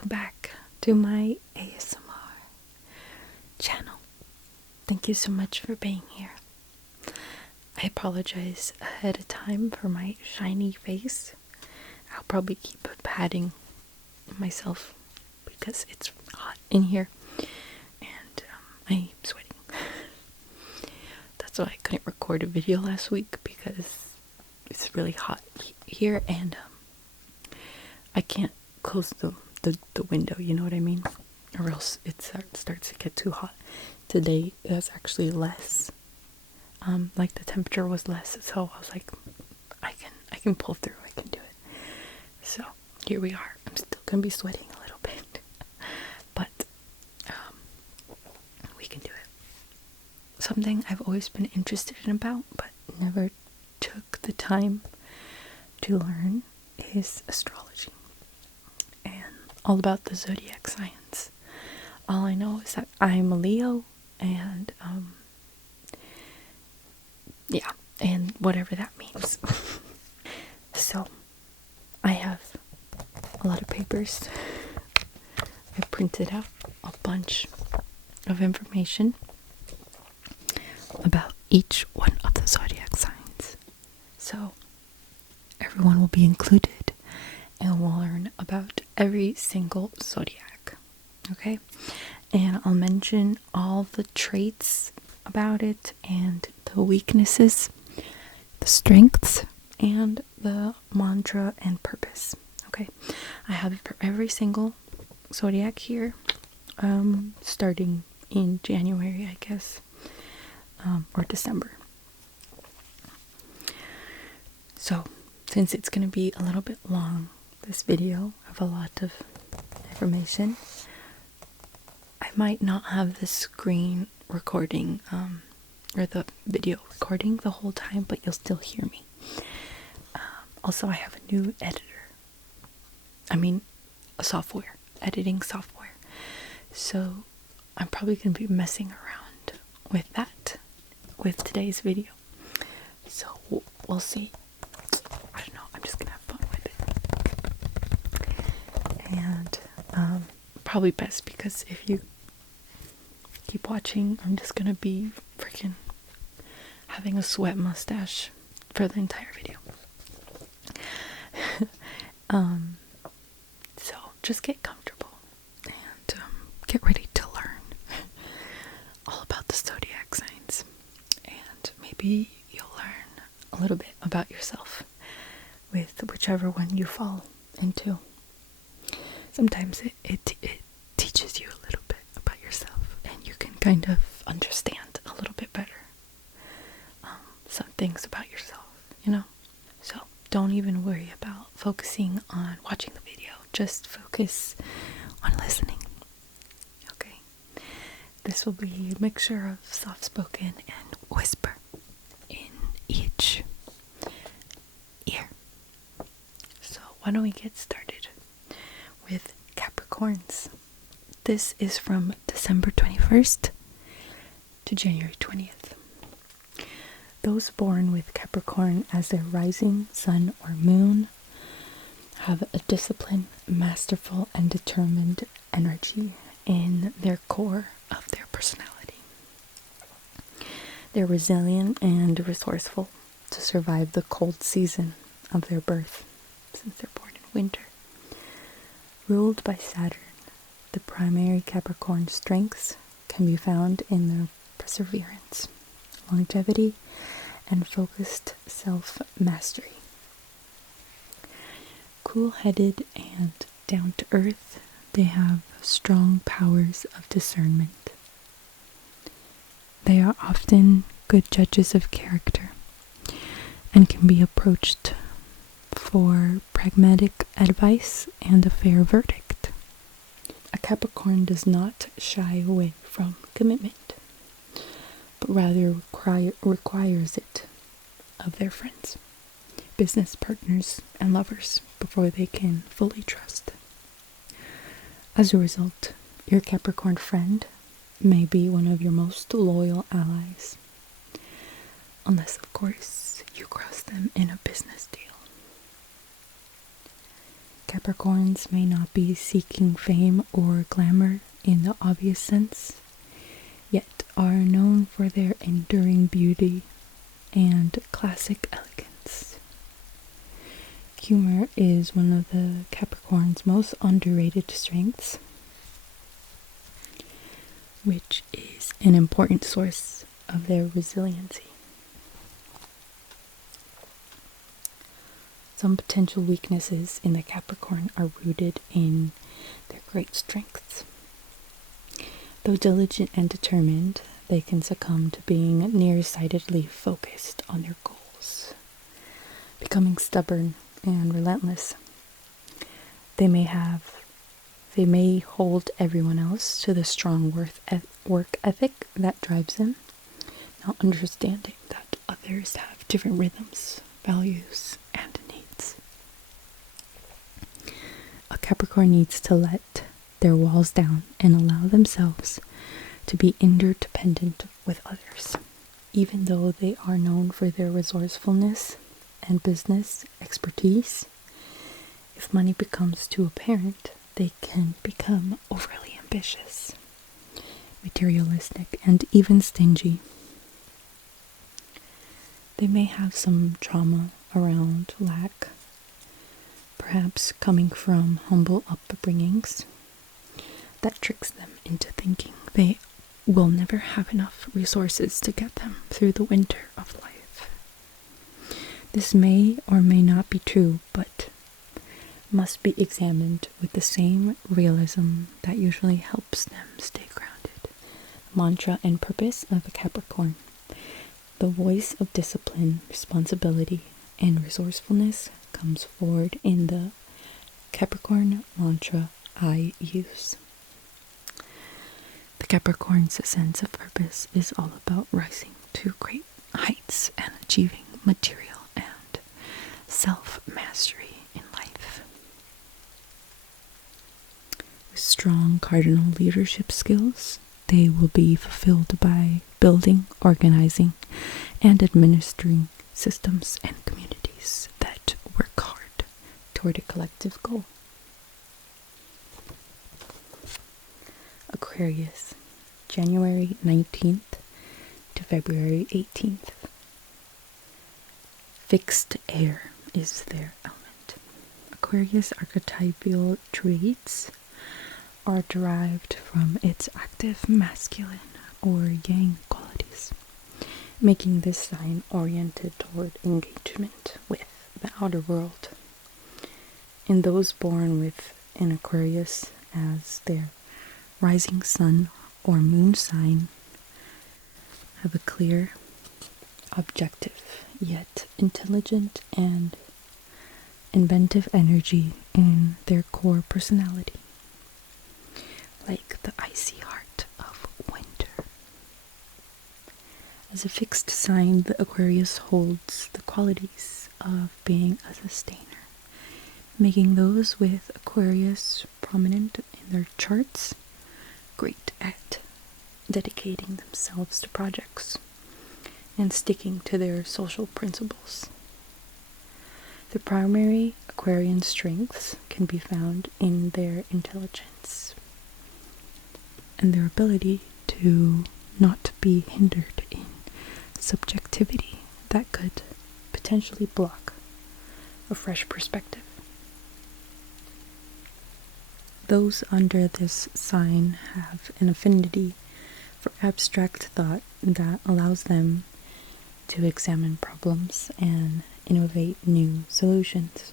welcome back to my ASMR channel. Thank you so much for being here. I apologize ahead of time for my shiny face. I'll probably keep patting myself because it's hot in here and I'm sweating. That's why I couldn't record a video last week, because it's really hot here and I can't close the window, you know what I mean? Or else it starts to get too hot. Today it was actually less. Like the temperature was less, so I was like, I can pull through, I can do it. So here we are. I'm still gonna be sweating a little bit, but we can do it. Something I've always been interested in about, but never took the time to learn, is astrology and all about the zodiac signs. All I know is that I'm a Leo, and yeah, and whatever that means. So I have a lot of papers. I printed out a bunch of information about each one of the zodiac signs, so everyone will be included and we'll learn about every single zodiac. Okay, and I'll mention all the traits about it and the weaknesses, the strengths, and the mantra and purpose. Okay, I have it for every single zodiac here, starting in January, I guess, or December. So since it's going to be a little bit long, this video, I have a lot of information. I might not have the screen recording, or the video recording the whole time, but you'll still hear me. Also, I have a new editor. I mean, a software, editing software. So I'm probably going to be messing around with that, with today's video. So we'll see. I don't know, I'm just gonna have fun with it. And probably best, because if you keep watching, I'm just gonna be freaking having a sweat mustache for the entire video. So just get comfortable and get ready to learn all about the zodiac signs, and maybe you'll learn a little bit about yourself with whichever one you fall into. Sometimes it teaches you a little bit about yourself, and you can kind of understand a little bit better some things about yourself, you know? So don't even worry about focusing on watching the video. Just focus on listening. Okay? This will be a mixture of soft-spoken and whisper in each ear. So why don't we get started with Capricorns. This is from December 21st to January 20th. Those born with Capricorn as their rising sun or moon have a disciplined, masterful, and determined energy in their core of their personality. They're resilient and resourceful to survive the cold season of their birth, since they're born in winter. Ruled by Saturn, the primary Capricorn strengths can be found in their perseverance, longevity, and focused self-mastery. Cool-headed and down-to-earth, they have strong powers of discernment. They are often good judges of character and can be approached for pragmatic advice and a fair verdict. A Capricorn does not shy away from commitment, but rather requires it of their friends, business partners, and lovers before they can fully trust. As a result, your Capricorn friend may be one of your most loyal allies, unless, of course, you cross them in a business deal. Capricorns may not be seeking fame or glamour in the obvious sense, yet are known for their enduring beauty and classic elegance. Humor is one of the Capricorns' most underrated strengths, which is an important source of their resiliency. Some potential weaknesses in the Capricorn are rooted in their great strengths. Though diligent and determined, they can succumb to being nearsightedly focused on their goals, becoming stubborn and relentless. They may hold everyone else to the strong work ethic that drives them, not understanding that others have different rhythms, values, and needs. A Capricorn needs to let their walls down and allow themselves to be interdependent with others. Even though they are known for their resourcefulness and business expertise, if money becomes too apparent, they can become overly ambitious, materialistic, and even stingy. They may have some trauma around lack, perhaps coming from humble upbringings, that tricks them into thinking they will never have enough resources to get them through the winter of life. This may or may not be true, but must be examined with the same realism that usually helps them stay grounded. Mantra and purpose of a Capricorn. The voice of discipline, responsibility, and resourcefulness comes forward in the Capricorn mantra I use. The Capricorn's sense of purpose is all about rising to great heights and achieving material and self-mastery in life. With strong cardinal leadership skills, they will be fulfilled by building, organizing, and administering systems and communities that work hard toward a collective goal. Aquarius, January 19th to February 18th. Fixed air is their element. Aquarius archetypal traits are derived from its active masculine or yang qualities, making this sign oriented toward engagement with the outer world. In those born with an Aquarius as their rising sun or moon sign, have a clear, objective, yet intelligent and inventive energy in their core personality, like the icy heart of winter. As a fixed sign, the Aquarius holds the qualities of being a sustainer, making those with Aquarius prominent in their charts great at dedicating themselves to projects and sticking to their social principles. The primary Aquarian strengths can be found in their intelligence and their ability to not be hindered in subjectivity that could potentially block a fresh perspective. Those under this sign have an affinity for abstract thought that allows them to examine problems and innovate new solutions.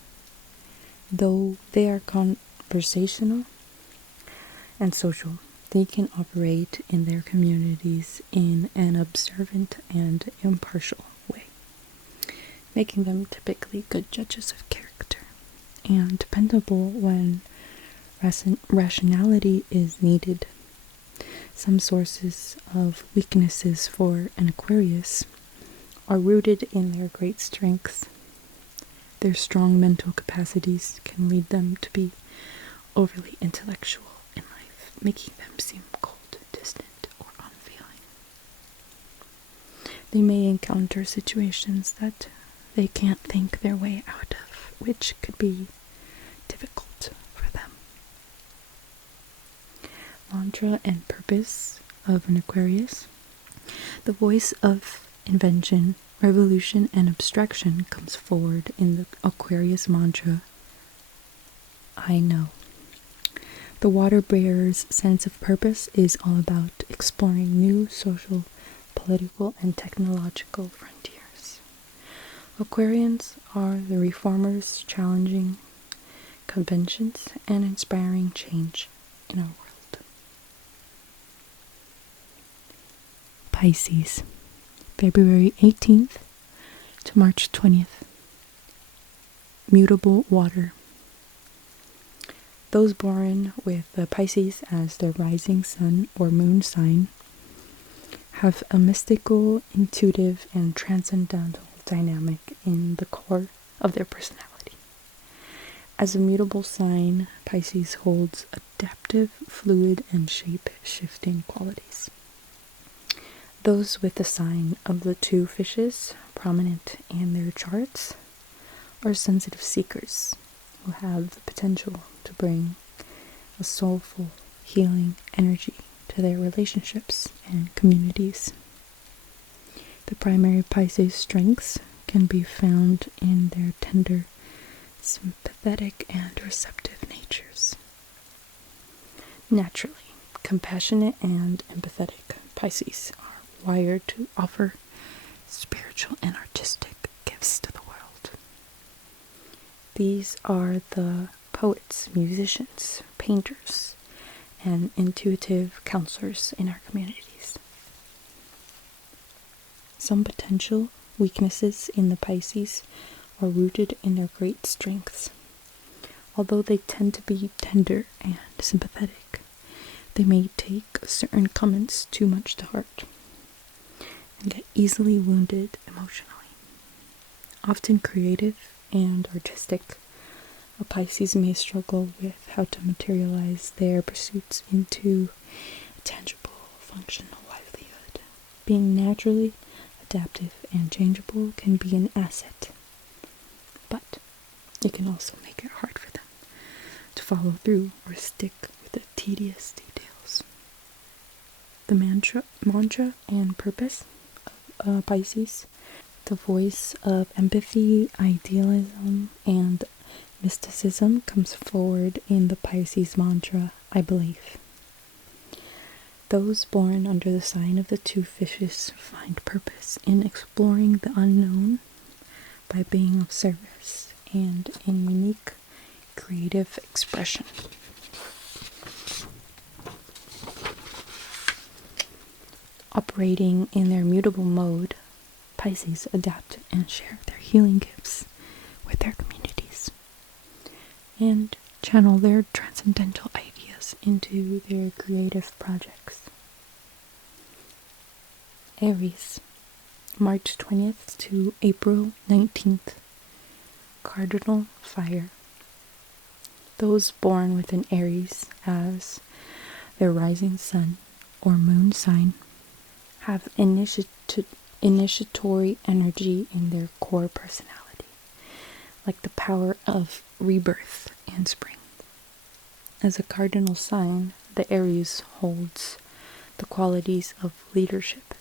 Though they are conversational and social, they can operate in their communities in an observant and impartial way, making them typically good judges of character and dependable when rationality is needed. Some sources of weaknesses for an Aquarius are rooted in their great strengths. Their strong mental capacities can lead them to be overly intellectual in life, making them seem cold, distant, or unfeeling. They may encounter situations that they can't think their way out of, which could be difficult mantra and purpose of an Aquarius. The voice of invention, revolution, and abstraction comes forward in the Aquarius mantra, I know. The water bearer's sense of purpose is all about exploring new social, political, and technological frontiers. Aquarians are the reformers challenging conventions and inspiring change in our world. Pisces, February 18th to March 20th. Mutable water. Those born with the Pisces as their rising sun or moon sign have a mystical, intuitive, and transcendental dynamic in the core of their personality. As a mutable sign, Pisces holds adaptive, fluid, and shape-shifting qualities. Those with the sign of the two fishes prominent in their charts are sensitive seekers who have the potential to bring a soulful, healing energy to their relationships and communities. The primary Pisces strengths can be found in their tender, sympathetic, and receptive natures. Naturally, compassionate and empathetic Pisces are wired to offer spiritual and artistic gifts to the world. These are the poets, musicians, painters, and intuitive counselors in our communities. Some potential weaknesses in the Pisces are rooted in their great strengths. Although they tend to be tender and sympathetic, they may take certain comments too much to heart and get easily wounded emotionally. Often creative and artistic, a Pisces may struggle with how to materialize their pursuits into a tangible, functional livelihood. Being naturally adaptive and changeable can be an asset, but it can also make it hard for them to follow through or stick with the tedious details. The mantra and purpose of Pisces, the voice of empathy, idealism, and mysticism comes forward in the Pisces mantra, I believe. Those born under the sign of the two fishes find purpose in exploring the unknown by being of service and in unique creative expression. Operating in their mutable mode, Pisces adapt and share their healing gifts with their communities and channel their transcendental ideas into their creative projects. Aries, March 20th to April 19th. Cardinal fire. Those born with an Aries as their rising sun or moon sign have initiatory energy in their core personality, like the power of rebirth and spring. As a cardinal sign, the Aries holds the qualities of leadership,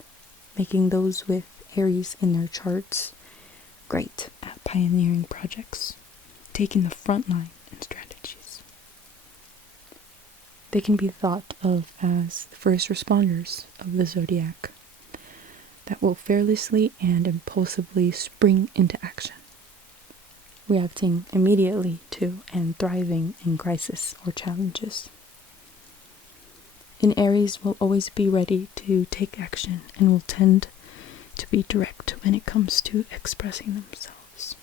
making those with Aries in their charts great at pioneering projects, taking the front line in strategies. They can be thought of as the first responders of the zodiac that will fearlessly and impulsively spring into action, reacting immediately to and thriving in crisis or challenges. An Aries will always be ready to take action and will tend to be direct when it comes to expressing themselves.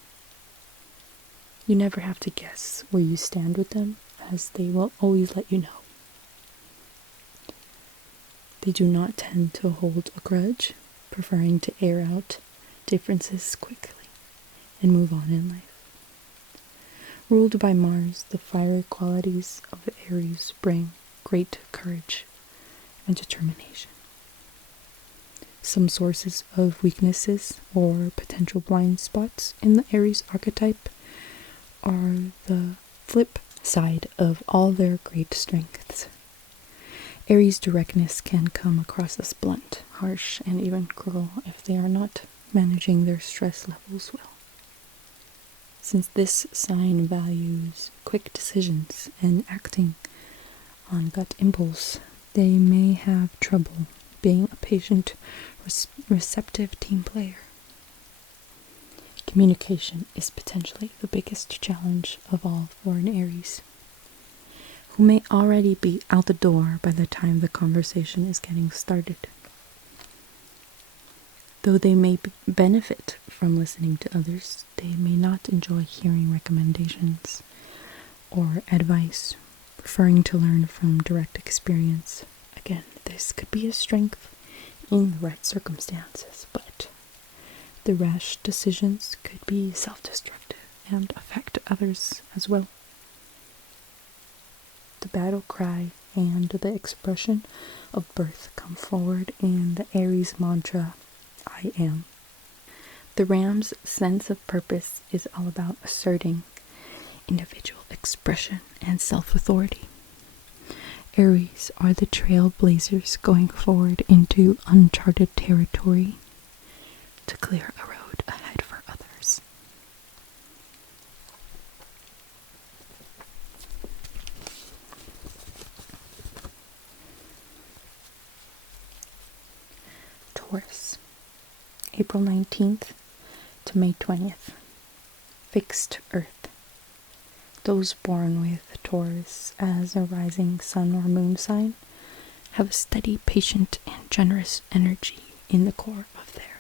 You never have to guess where you stand with them, as they will always let you know. They do not tend to hold a grudge, preferring to air out differences quickly and move on in life. Ruled by Mars, the fiery qualities of the Aries bring great courage and determination. Some sources of weaknesses or potential blind spots in the Aries archetype are the flip side of all their great strengths. Aries' directness can come across as blunt, harsh, and even cruel if they are not managing their stress levels well. Since this sign values quick decisions and acting on gut impulse, they may have trouble being a patient, receptive team player. Communication is potentially the biggest challenge of all for an Aries, who may already be out the door by the time the conversation is getting started. Though they may benefit from listening to others, they may not enjoy hearing recommendations or advice, preferring to learn from direct experience. Again, this could be a strength in the right circumstances, but the rash decisions could be self-destructive and affect others as well. The battle cry and the expression of birth come forward in the Aries mantra, I am. The ram's sense of purpose is all about asserting individual expression and self-authority. Aries are the trailblazers going forward into uncharted territory to clear a road ahead for others. Taurus, April 19th to May 20th. Fixed Earth. Those born with Taurus as a rising sun or moon sign have a steady, patient, and generous energy in the core of their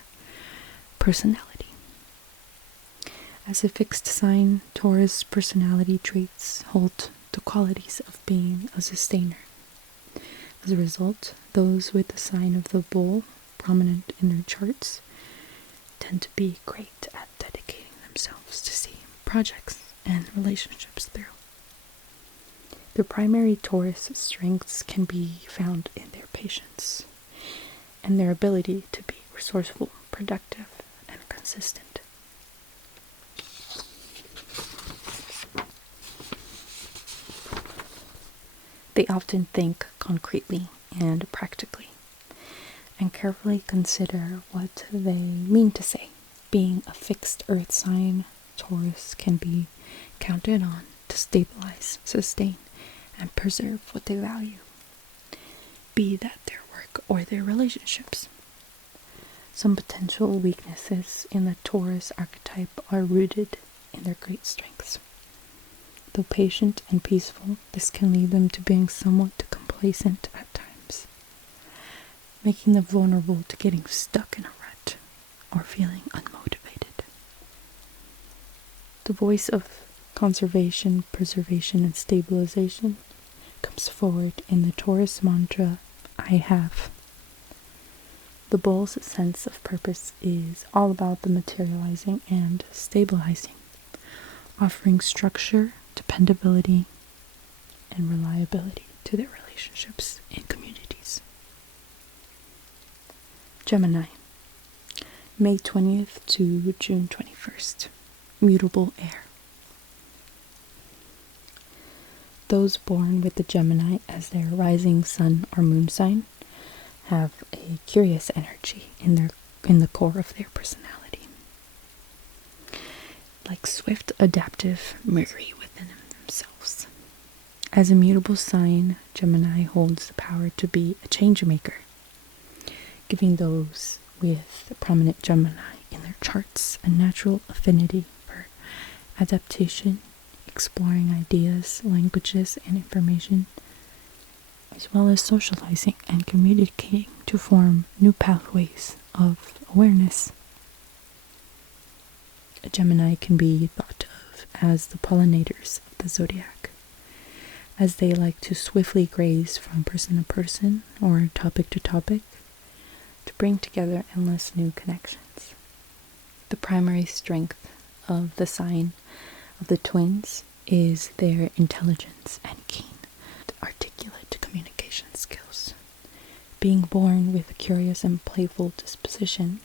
personality. As a fixed sign, Taurus personality traits hold the qualities of being a sustainer. As a result, those with the sign of the bull prominent in their charts tend to be great at dedicating themselves to see projects and relationships through. Their primary Taurus strengths can be found in their patience and their ability to be resourceful, productive, and consistent. They often think concretely and practically, and carefully consider what they mean to say. Being a fixed earth sign, Taurus can be counted on to stabilize, sustain, and preserve what they value, be that their work or their relationships. Some potential weaknesses in the Taurus archetype are rooted in their great strengths. Though patient and peaceful, this can lead them to being somewhat complacent at times, making them vulnerable to getting stuck in a rut or feeling unmotivated. The voice of conservation, preservation, and stabilization comes forward in the Taurus mantra, I have. The bull's sense of purpose is all about the materializing and stabilizing, offering structure, dependability, and reliability to their relationships and communities. Gemini, May 20th to June 21st. Mutable air. Those born with the Gemini as their rising sun or moon sign have a curious energy in the core of their personality. Like swift, adaptive Mercury within themselves. As a mutable sign, Gemini holds the power to be a change maker, giving those with a prominent Gemini in their charts a natural affinity for adaptation, exploring ideas, languages, and information, as well as socializing and communicating to form new pathways of awareness. A Gemini can be thought of as the pollinators of the zodiac, as they like to swiftly graze from person to person or topic to topic to bring together endless new connections. The primary strength of the sign of the twins is their intelligence and keen, articulate communication skills. Being born with a curious and playful disposition,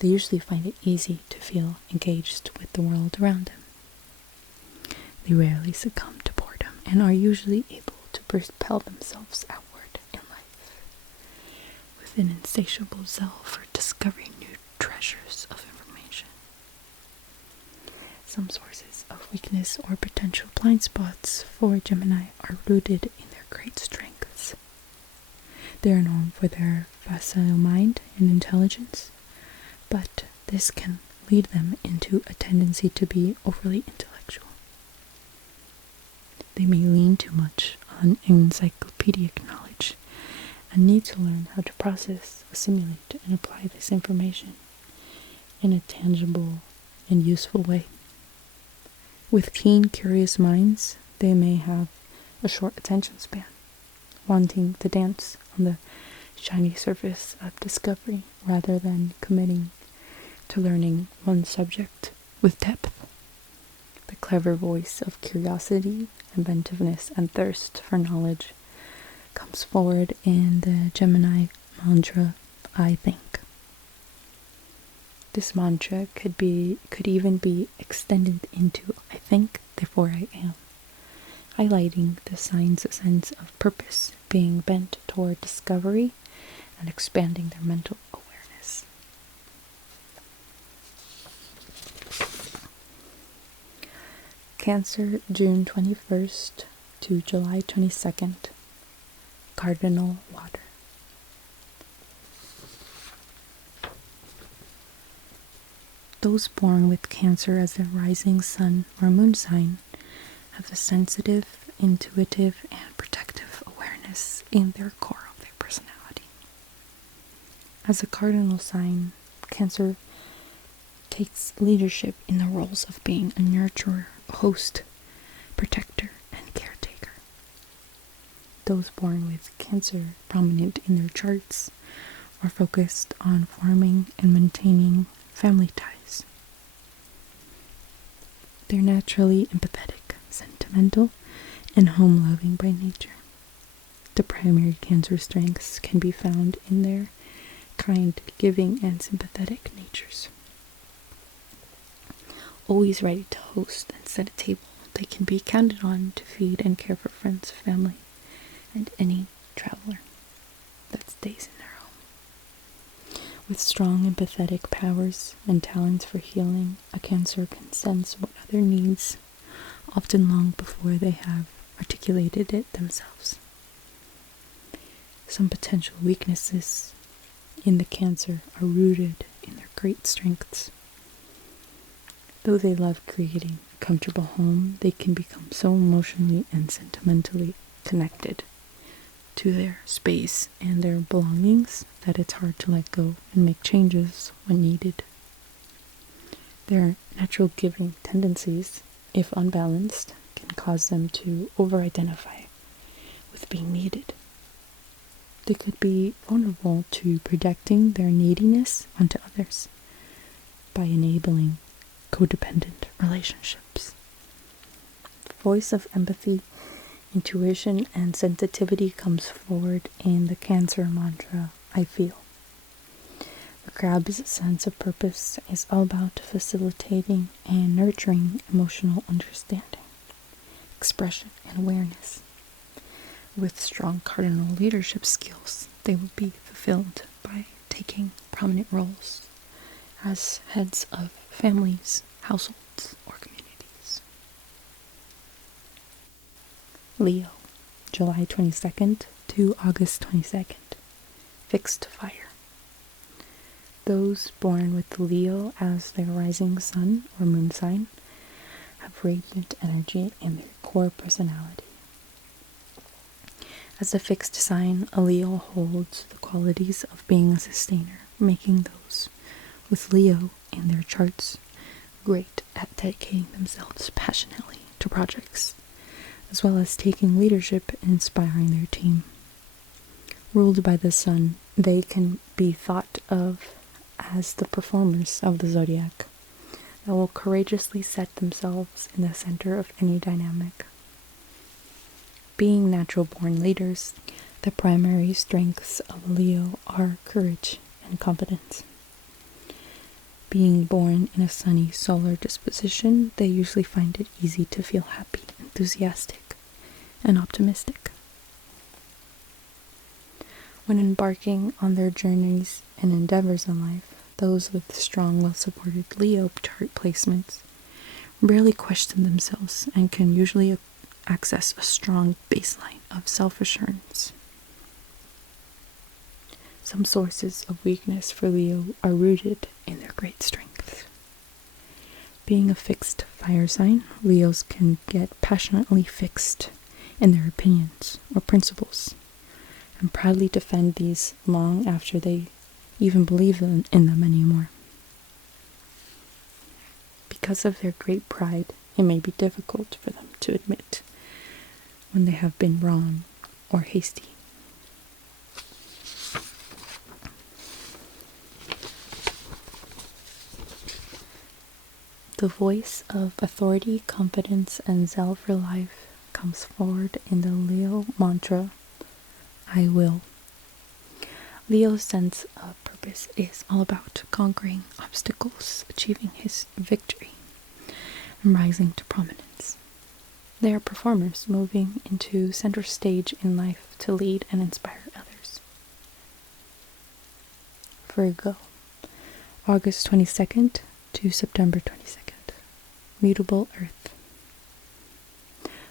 they usually find it easy to feel engaged with the world around them. They rarely succumb to boredom and are usually able to propel themselves outward in with an insatiable zeal for discovering new treasures of information. Some sources of weakness or potential blind spots for Gemini are rooted in their great strengths. They are known for their facile mind and intelligence, but this can lead them into a tendency to be overly intellectual. They may lean too much on encyclopedic knowledge and need to learn how to process, assimilate, and apply this information in a tangible and useful way. With keen, curious minds, they may have a short attention span, wanting to dance on the shiny surface of discovery rather than committing to learning one subject with depth. The clever voice of curiosity, inventiveness, and thirst for knowledge comes forward in the Gemini mantra, I think. This mantra could even be extended into I think, therefore I am, highlighting the sign's sense of purpose being bent toward discovery and expanding their mental awareness. Cancer, June 21st to July 22nd. Cardinal water. Those born with Cancer as their rising sun or moon sign have a sensitive, intuitive, and protective awareness in their core of their personality. As a cardinal sign, Cancer takes leadership in the roles of being a nurturer, host, protector, and caretaker. Those born with Cancer prominent in their charts are focused on forming and maintaining family ties. They're naturally empathetic, sentimental, and home-loving by nature. The primary Cancer strengths can be found in their kind, giving, and sympathetic natures. Always ready to host and set a table, they can be counted on to feed and care for friends, family, and any traveler that stays in their home. With strong empathetic powers and talents for healing, a Cancer can sense what other needs, often long before they have articulated it themselves. Some potential weaknesses in the Cancer are rooted in their great strengths. Though they love creating a comfortable home, they can become so emotionally and sentimentally connected to their space and their belongings that it's hard to let go and make changes when needed. Their natural giving tendencies, if unbalanced, can cause them to over-identify with being needed. They could be vulnerable to projecting their neediness onto others by enabling codependent relationships. The voice of empathy, intuition, and sensitivity comes forward in the Cancer mantra, I feel. The crab's sense of purpose is all about facilitating and nurturing emotional understanding, expression, and awareness. With strong cardinal leadership skills, they will be fulfilled by taking prominent roles as heads of families, households, or communities. Leo, July 22nd to August 22nd. Fixed fire. Those born with Leo as their rising sun or moon sign have radiant energy in their core personality. As a fixed sign, a Leo holds the qualities of being a sustainer, making those with Leo in their charts great at dedicating themselves passionately to projects, as well as taking leadership and inspiring their team. Ruled by the sun, they can be thought of as the performers of the zodiac that will courageously set themselves in the center of any dynamic. Being natural-born leaders, the primary strengths of Leo are courage and confidence. Being born in a sunny solar disposition, they usually find it easy to feel happy, enthusiastic, and optimistic. When embarking on their journeys and endeavors in life, those with strong, well-supported Leo chart placements rarely question themselves and can usually access a strong baseline of self-assurance. Some sources of weakness for Leo are rooted in their great strength. Being a fixed fire sign, Leos can get passionately fixed in their opinions or principles and proudly defend these long after they even believe in them anymore. Because of their great pride, it may be difficult for them to admit when they have been wrong or hasty. The voice of authority, confidence, and zeal for life comes forward in the Leo mantra, I will. Leo's sense of purpose is all about conquering obstacles, achieving his victory, and rising to prominence. They are performers moving into center stage in life to lead and inspire others. Virgo, August 22nd to September 22nd. Mutable Earth.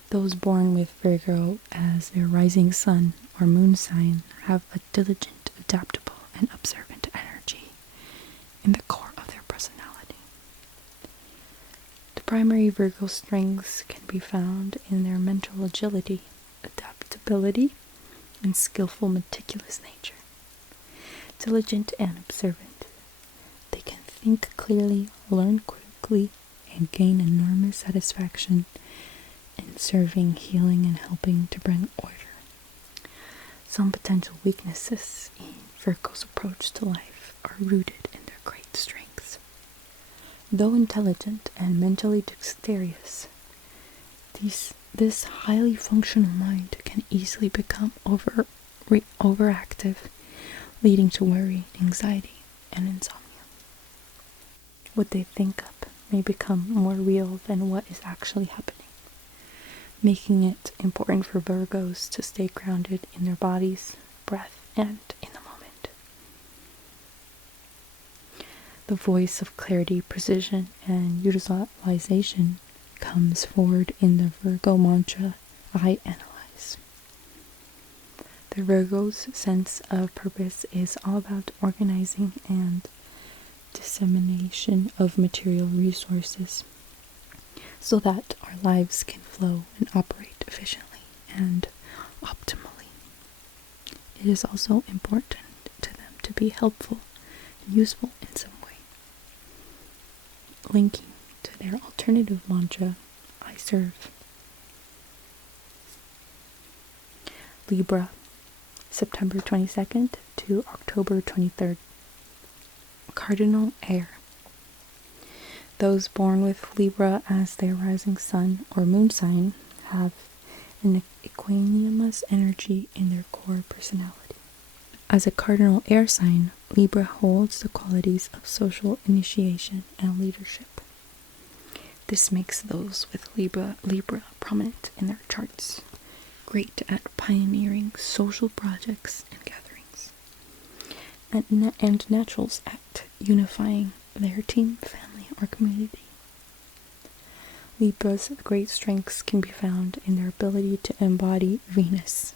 Those born with Virgo as their rising sun or moon sign have a diligent, adaptable, and observant energy in the core of their personality. The primary Virgo strengths can be found in their mental agility, adaptability, and skillful, meticulous nature. Diligent and observant, they can think clearly, learn quickly, and gain enormous satisfaction in serving, healing, and helping to bring order. Some potential weaknesses in Virgo's approach to life are rooted in their great strengths. Though intelligent and mentally dexterous, this highly functional mind can easily become overactive, leading to worry, anxiety, and insomnia. What they think of may become more real than what is actually happening, making it important for Virgos to stay grounded in their bodies, breath, and in the moment. The voice of clarity, precision, and utilization comes forward in the Virgo mantra, I analyze. The Virgo's sense of purpose is all about organizing and dissemination of material resources so that our lives can flow and operate efficiently and optimally. It is also important to them to be helpful and useful in some way, linking to their alternative mantra, I serve. Libra, September 22nd to October 23rd. Cardinal air. Those born with Libra as their rising sun or moon sign have an equanimous energy in their core personality. As a cardinal air sign, Libra holds the qualities of social initiation and leadership. This makes those with Libra prominent in their charts, great at pioneering social projects and gatherings, and naturals at unifying their team, family, or community. Libra's great strengths can be found in their ability to embody Venus,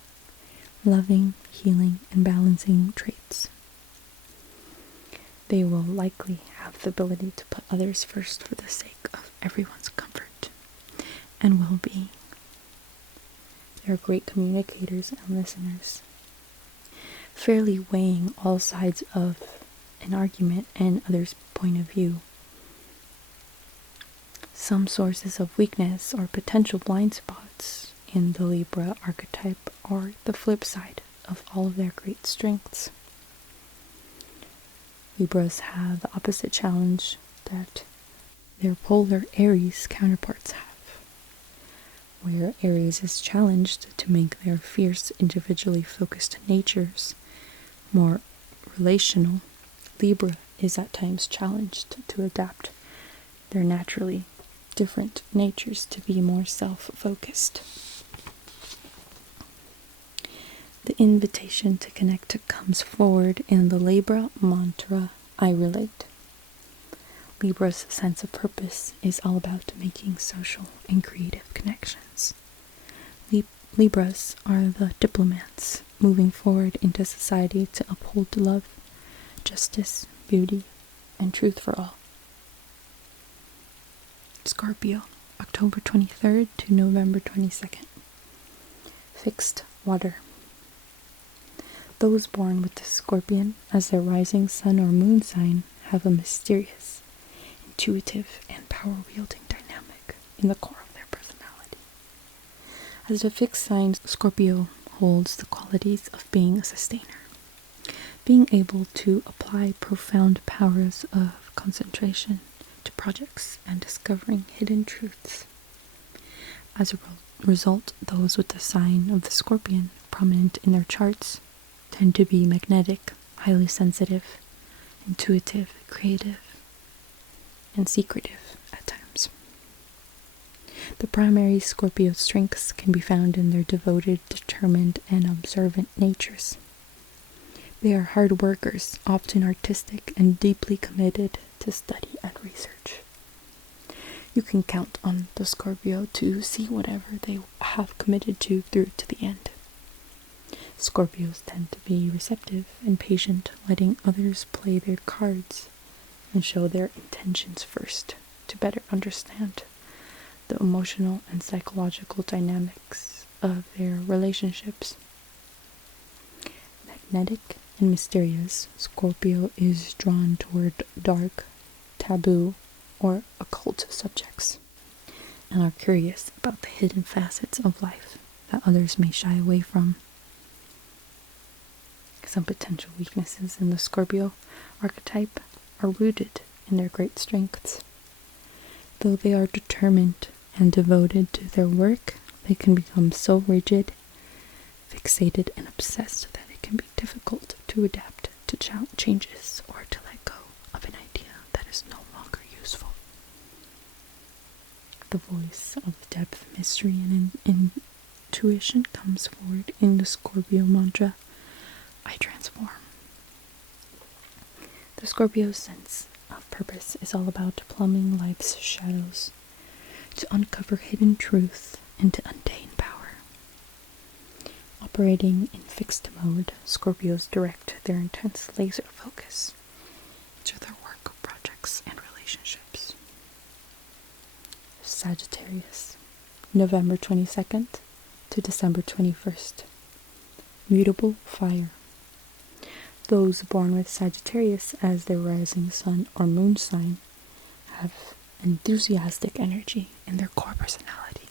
loving, healing, and balancing traits. They will likely have the ability to put others first for the sake of everyone's comfort and well-being. They are great communicators and listeners, fairly weighing all sides of an argument and others' point of view. Some sources of weakness or potential blind spots in the Libra archetype are the flip side of all of their great strengths. Libras have the opposite challenge that their polar Aries counterparts have, where Aries is challenged to make their fierce, individually focused natures more relational. Libra is at times challenged to adapt their naturally different natures to be more self-focused. The invitation to connect comes forward in the Libra mantra, I relate. Libra's sense of purpose is all about making social and creative connections. Libras are the diplomats moving forward into society to uphold love, justice, beauty, and truth for all. Scorpio, October 23rd to November 22nd. Fixed water. Those born with the Scorpion as their rising sun or moon sign have a mysterious, intuitive, and power-wielding dynamic in the core of their personality. As a fixed sign, Scorpio holds the qualities of being a sustainer, being able to apply profound powers of concentration to projects and discovering hidden truths. As a result, those with the sign of the Scorpion prominent in their charts tend to be magnetic, highly sensitive, intuitive, creative, and secretive at times. The primary Scorpio strengths can be found in their devoted, determined, and observant natures. They are hard workers, often artistic, and deeply committed to study and research. You can count on the Scorpio to see whatever they have committed to through to the end. Scorpios tend to be receptive and patient, letting others play their cards and show their intentions first to better understand the emotional and psychological dynamics of their relationships. Magnetic and mysterious, Scorpio is drawn toward dark, taboo, or occult subjects, and are curious about the hidden facets of life that others may shy away from. Some potential weaknesses in the Scorpio archetype are rooted in their great strengths. Though they are determined and devoted to their work, they can become so rigid, fixated, and obsessed that it can be difficult to adapt to changes or to let go of an idea that is no longer useful. The voice of depth, mystery, and intuition comes forward in the Scorpio mantra, I transform. The Scorpio's sense of purpose is all about plumbing life's shadows, to uncover hidden truth and to attain power. Operating in fixed mode, Scorpios direct their intense laser focus to their work, projects, and relationships. Sagittarius, November 22nd to December 21st. Mutable fire. Those born with Sagittarius as their rising sun or moon sign have enthusiastic energy in their core personality.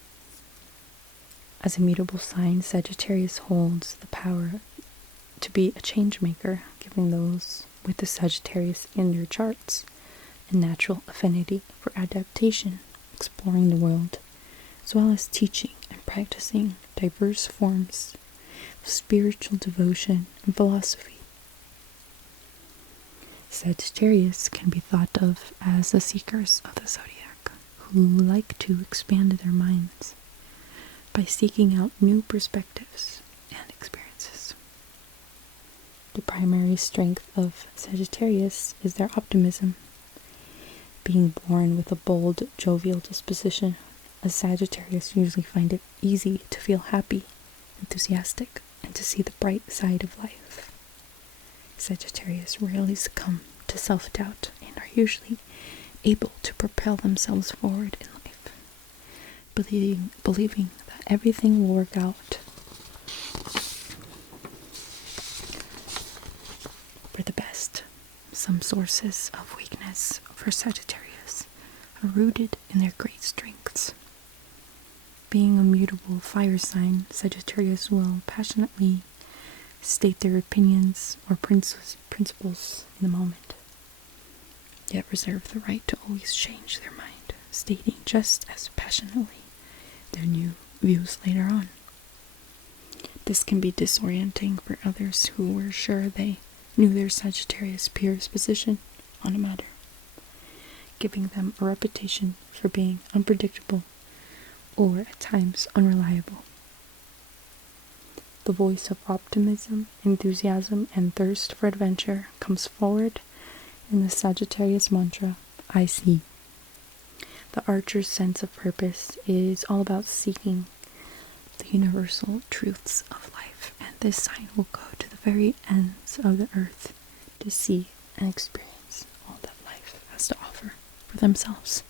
As a mutable sign, Sagittarius holds the power to be a change maker, giving those with the Sagittarius in their charts a natural affinity for adaptation, exploring the world, as well as teaching and practicing diverse forms of spiritual devotion and philosophy. Sagittarius can be thought of as the seekers of the zodiac, who like to expand their minds by seeking out new perspectives and experiences. The primary strength of Sagittarius is their optimism. Being born with a bold, jovial disposition, a Sagittarius usually find it easy to feel happy, enthusiastic, and to see the bright side of life. Sagittarius rarely succumb to self-doubt and are usually able to propel themselves forward in life, believing that everything will work out for the best. Some sources of weakness for Sagittarius are rooted in their great strengths. Being a mutable fire sign, Sagittarius will passionately state their opinions or principles in the moment, yet reserve the right to always change their mind, stating just as passionately their new views later on. This can be disorienting for others who were sure they knew their Sagittarius peers' position on a matter, giving them a reputation for being unpredictable or at times unreliable. The voice of optimism, enthusiasm, and thirst for adventure comes forward in the Sagittarius mantra, I see. The archer's sense of purpose is all about seeking the universal truths of life, and this sign will go to the very ends of the earth to see and experience all that life has to offer for themselves.